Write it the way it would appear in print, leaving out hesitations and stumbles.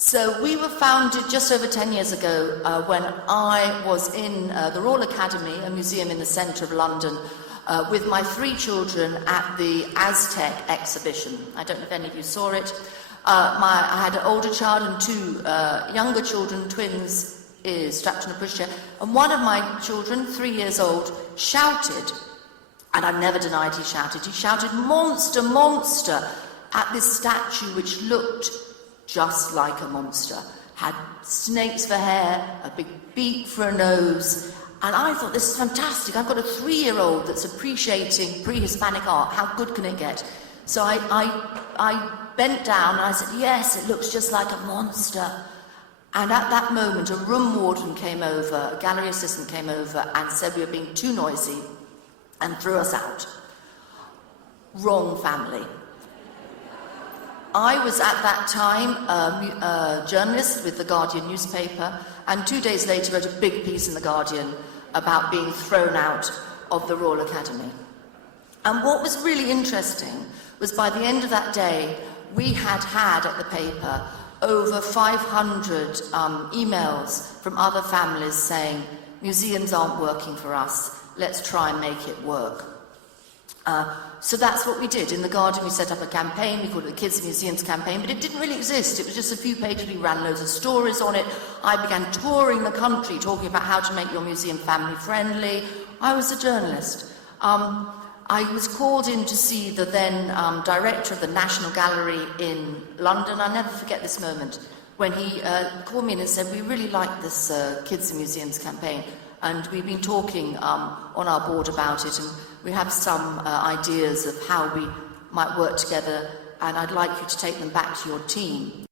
So we were founded just over 10 years ago when I was in the Royal Academy, a museum in the centre of London, with my 3 children at the Aztec exhibition. I don't know if any of you saw it. I had an older child and 2 younger children, twins, strapped in a pushchair. And one of my children, 3 years old, shouted, and I've never denied he shouted, "Monster, monster," at this statue which looked just like a monster. Had snakes for hair, a big beak for a nose, and I thought, this is fantastic. I've got a 3-year-old that's appreciating pre-Hispanic art. How good can it get? So I bent down and I said, "Yes, it looks just like a monster." And at that moment, a room warden came over, a gallery assistant came over and said we were being too noisy and threw us out. Wrong family. I was at that time a journalist with the Guardian newspaper, and 2 days later wrote a big piece in the Guardian about being thrown out of the Royal Academy. And what was really interesting was by the end of that day, we had at the paper over 500 emails from other families saying, "Museums aren't working for us, let's try and make it work." So that's what we did. In The Guardian, we set up a campaign. We called it the Kids and Museums campaign, but it didn't really exist. It was just a few pages. We ran loads of stories on it. I began touring the country, talking about how to make your museum family-friendly. I was a journalist. I was called in to see the then director of the National Gallery in London. I'll never forget this moment, when he called me in and said, "We really like this Kids and Museums campaign, and we've been talking on our board about it, and we have some ideas of how we might work together, and I'd like you to take them back to your team."